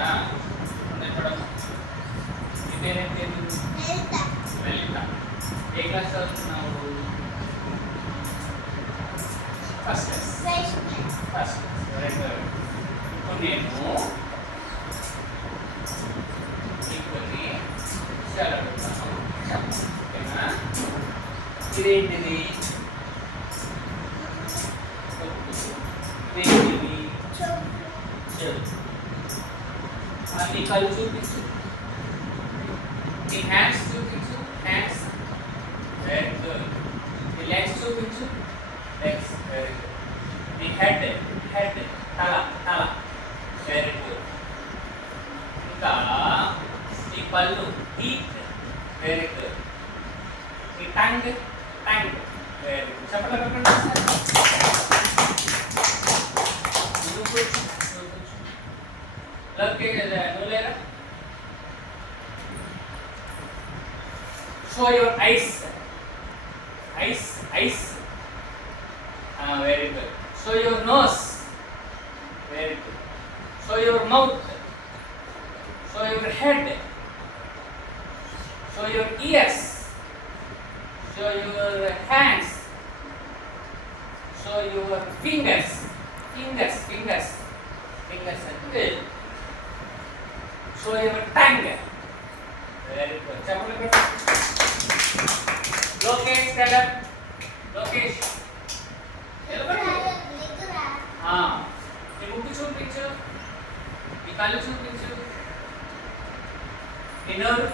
నీ పేరేంటి? లలిత. ఏ క్లాస్ చదువుతున్నావు? First class. First class. Very good. ఇప్పుడు నేను కొన్ని విషయాలు అడుగుతాను. ఓకేనా? ఇదేంటిది? ఇదేంటిది? చెడు. నీ కళ్ళు చూపించు. నీ హ్యాండ్స్ చూపించు. హ్యాండ్స్. Very good. నీ లెగ్స్ చూపించు. లెగ్స్. Very good. నీ హెడ్. హెడ్. తల. తల. Very good. ఇంకా నీ పళ్ళు. టీత్. Very good. నీ టంగ్. టంగ్. Very good. చెప్పండి. Show your eyes. Eyes. Eyes. Very good. Show your nose. Very good. Show your mouth. Show your head. Show your ears. Show your hands. Show your fingers. Fingers. Fingers. Fingers. Good. Show your tongue. Very good. Chapter. Lokesh, stand up. Lokesh. నీ ముక్కు చూపించు. నీ కళ్ళు చూపించు. నీ నోరు.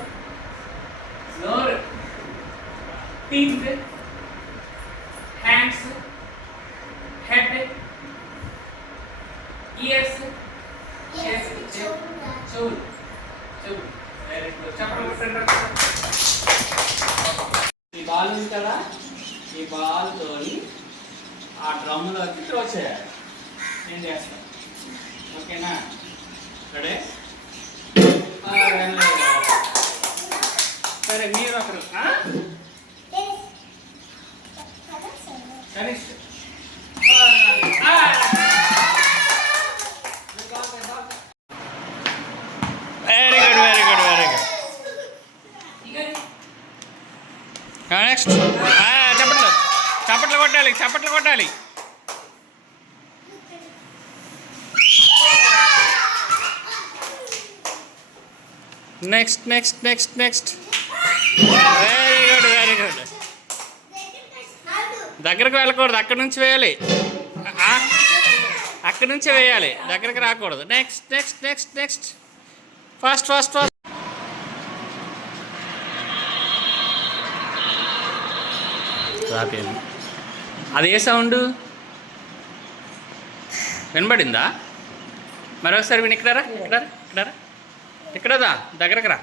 నోరు. Teeth. Hands. Head. Years. చెవులు. చెవులు. Very good. చెప్పండి. ఈ బాల్ ఉంది కదా, ఈ బాల్తో ఆ డ్రమ్లోకి త్రో చేయాలి. నేను చేస్తాను. ఓకేనా? రెడీ? సరే మీరు ఒకరు కనిష్ట. Very good. Very good. Very good. Next. చప్పట్లు. చప్పట్లు కొట్టాలి. చప్పట్లు కొట్టాలి. Next. Next. Next. Next. Very good. Very good. దగ్గరకు వెళ్ళకూడదు. అక్కడి నుంచి వేయాలి. అక్కడి నుంచే వేయాలి. దగ్గరకు రాకూడదు. Next. Next. Next. Next. Fast. Fast. Fast. అది ఏ సౌండ్ వినబడిందా? మరొకసారి విని. ఇక్కడరా. ఇక్కడరా. ఇక్కడరా. ఇక్కడదా. దగ్గరకు రా.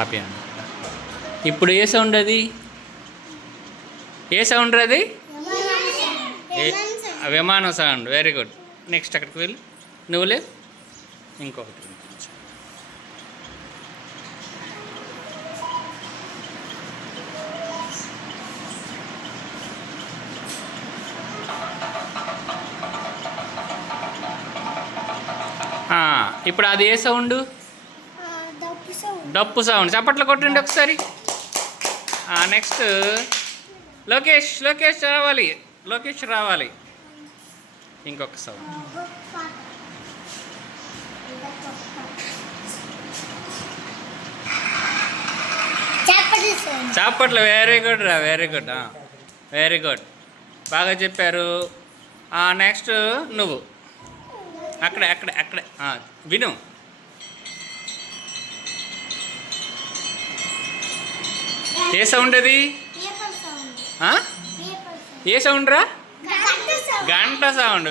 ఆపాను. ఇప్పుడు ఏ సౌండ్ అది? ఏ సౌండ్ అది? విమానం సౌండ్. Very good. నెక్స్ట్ అక్కడికి వెళ్ళి నువ్వు లేవు. ఇంకొకటి ఇప్పుడు అది ఏ సౌండ్? డప్పు సౌండ్. చప్పట్లు కొట్టండి ఒకసారి. నెక్స్ట్ లోకేష్. లోకేష్ రావాలి. లోకేష్ రావాలి. ఇంకొక సౌండ్. చప్పట్లు. వెరీ గుడ్ రా. Very good. Very good. బాగా చెప్పారు. నెక్స్ట్ నువ్వు అక్కడ అక్కడ అక్కడ విను. ఏ సౌండ్ అది? ఏ సౌండ్ రా? గంట సౌండ్.